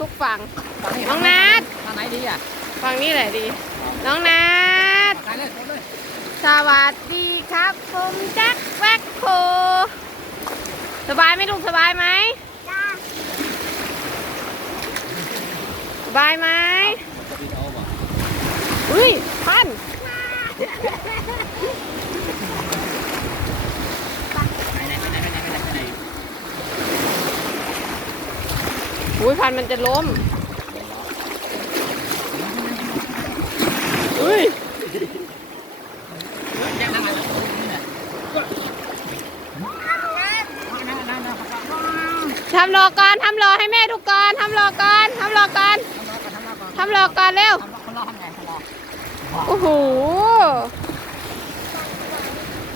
ทุกฝั่งน้องนัด ทางไหนดีอ่ะ ฝั่งนี้แหละดี น้องนัด ทางเลยเลย สวัสดีครับผมแจ็คแว็กโคสบายไหมลูกสบายไหมสบายไหม จะบินเอาบ่ อุ้ยพัน ไปไหนไปไหน อุ้ยพันมันจะล้มอุ้ย ยังนั่งอะไรนี่แหละ ทำรอก่อนทำรอให้แม่ดูก่อนทำรอก่อนทำรอก่อนทำรอก่อนเร็ว เขารอทำไงเขารอ โอ้โห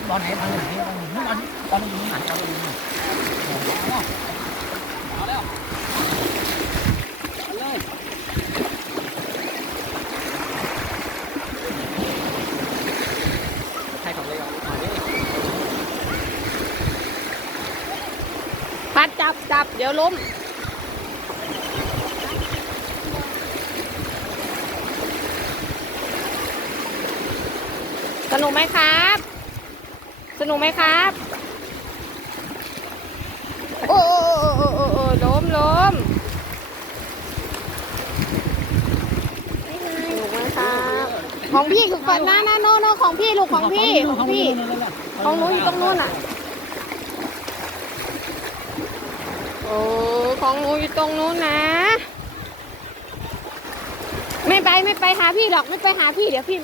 ตอนไหนตอนไหนตอนนี้ไหนตอนนี้ไหนเอาแล้วเลยใครขับเลยอ่ะ พัดจับเดี๋ยวล้มสนุกไหมครับสนุกไหมครับโอ้ล้มสนุกไหมครับของพี่คือก่อนนะโน่ของพี่ลูกของพี่ของหนูอยู่ตรงนู้นอ่ะโอ้ของหนูอยู่ตรงนู้นนะไม่ไปหาพี่หรอกไม่ไปหาพี่เดี๋ยวพี่